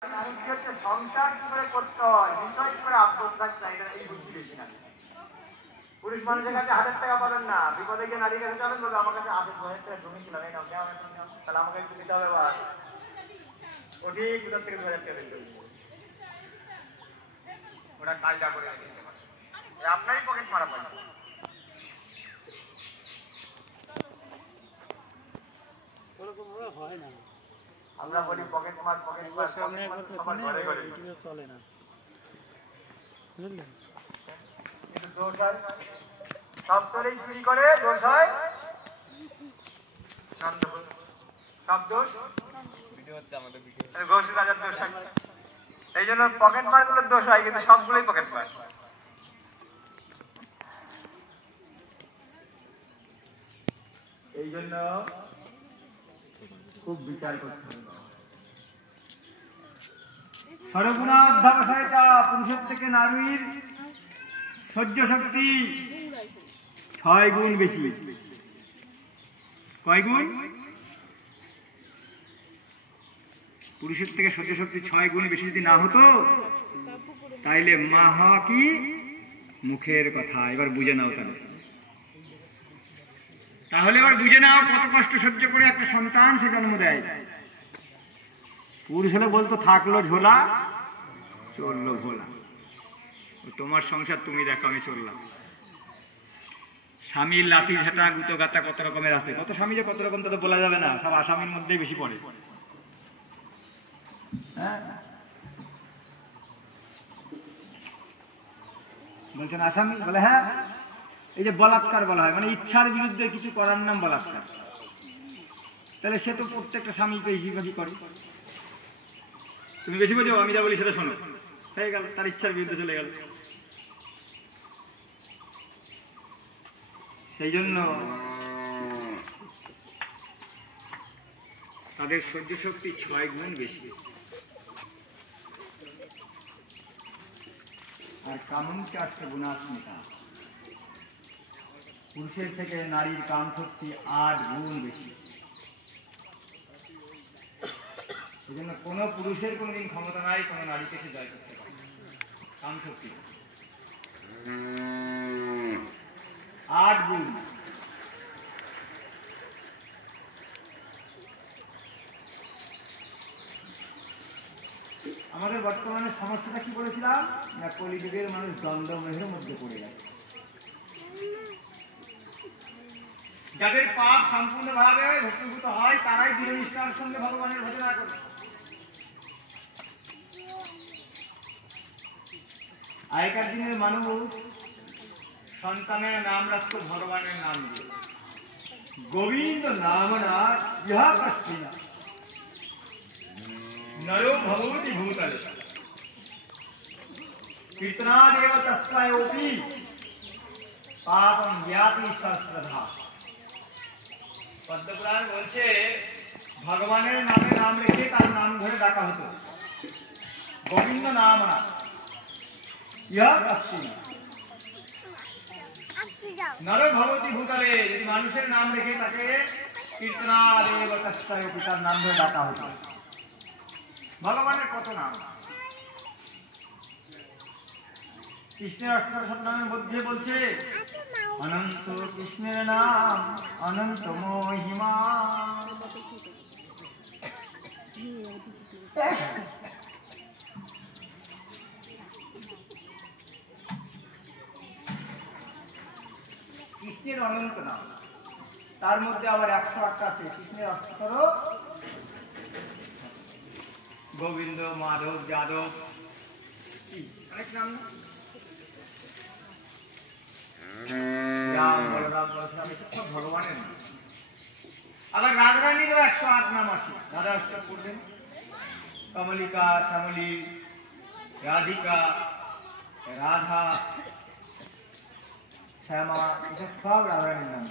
সংসার কি করে করতে হয় বিষয় করে আব্দুল থাকতে এই বুদ্ধি বেশি না। পুরুষ মানুষের কাছে 1000 টাকা পাবেন না, বিপদে গিয়ে নারীর কাছে যাবেন, বলবে আমার কাছে 2000 টাকা জমি ছিল, এই নাও তাহলে আমাকে একটু দিতে হবে। আবার ও ঠিক কোথা থেকে 2000 টাকা দিতে হবে, ওরা কাজটা করে দিতে পারে, আপনারই পকেট মারা পয়সা। আমরা বলি পকেট মার ঘরে ঘরে চলে না, কিন্তু দোষ হয় সব তরেই চুরি করে, দোষ হয় সব দোষ ঘোষের রাজার দোষ হয়। এই জন্য পকেট মার গুলোর দোষ হয়, কিন্তু সবগুলোই পকেট মার। এই জন্য খুব বিচার করতে হবে। পুরুষের থেকে নারীর সহ্য শক্তি 6 গুণ বেশি। কয় গুণ? পুরুষের থেকে সহ্য শক্তি 6 গুণ বেশি যদি না হতো তাইলে মা হওয়া কি মুখের কথা। এবার বুঝে নাও, তাহলে এবার বুঝে নাও কত কষ্ট সহ্য করে একটা সন্তান সে জন্ম দেয়। পুরুষ হলে বলতো থাকলো ঝোলা চললো ভোলা, তোমার সংসার তুমি দেখো, আমি চললাম। স্বামীর লাঠি ঝাঁটা গুতো গাতা কত রকমের আছে, কত স্বামী যে কত রকম তো বলা যাবে না, সব আসামির মধ্যেই বেশি পড়ে। বলছেন আসামি, বলে হ্যাঁ, এই যে বলাৎকার বলা হয়, মানে ইচ্ছার বিরুদ্ধে কিছু করার নাম বলাৎকার। তাহলে সে তো প্রত্যেকটা স্বামীকে বেশিরভাগই করে। তুমি বেশি বোঝো, আমি যা বলি সেটা শোনো, হয়ে গেল, তার ইচ্ছার বিরুদ্ধে চলে গেল। সেই জন্য তাদের সহ্য শক্তি 6 গুণ বেশি। আর কামন চাষটা গুণাস্মিতা, পুরুষের থেকে নারীর কাম শক্তি 8 গুণ বেশি। এই জন্য কোন পুরুষের কোনদিন ক্ষমতা নাই কোন নারীকে সে জয় করতে পারে। কাম শক্তি 8 গুণ। আমাদের বর্তমানে সমস্যাটা কি বলেছিলাম না, কলিযুগের মানুষ দ্বন্দ্ব মোহের মধ্যে পড়ে গেছে। যাদের পাপ সম্পূর্ণভাবে ভস্মীভূত হয় তারাই দৃঢ়নিষ্ঠার সঙ্গে ভগবানের ভজনা করে। আগেকার দিনের মানুষ সন্তানের নাম রাখত ভগবানের নাম দিয়ে, গোবিন্দ নাম না ইহা কশ্চিনা নরো ভবতি ভূতলে কীর্তনাদেব তস্মায়োপি পাপম জ্ঞাতি সহস্রধা। পদ্মপুরাণ বলছে ভগবানের নামে নাম রেখে তার নাম ধরে ডাকা হতো, গোবিন্দ নাম না ইহা কশ্চিনা নর ভবতি ভূতলে। যদি মানুষের নাম রেখে তাকে কীর্তনাদেব তস্মায়োপি তার নাম ধরে ডাকা হতো। ভগবানের কত নাম, কৃষ্ণের অষ্টাদশ নামের মধ্যে বলছে অনন্ত কৃষ্ণের নাম অনন্ত মহিমা। কৃষ্ণের অনন্ত নাম, তার মধ্যে আবার 108টা আছে। কৃষ্ণের অষ্টাদশ, গোবিন্দ, মাধব, যাদব, অনেক নাম, রাম, বলরাম, পরশুরাম, এসব সব ভগবানের নাম। আবার রাধারানীরও 108 নাম আছে। রাধা অষ্টক করবেন, কমলিকা, শ্যামলী, রাধিকা, রাধা, শ্যামা, এসব সব রাধারানীর নাম।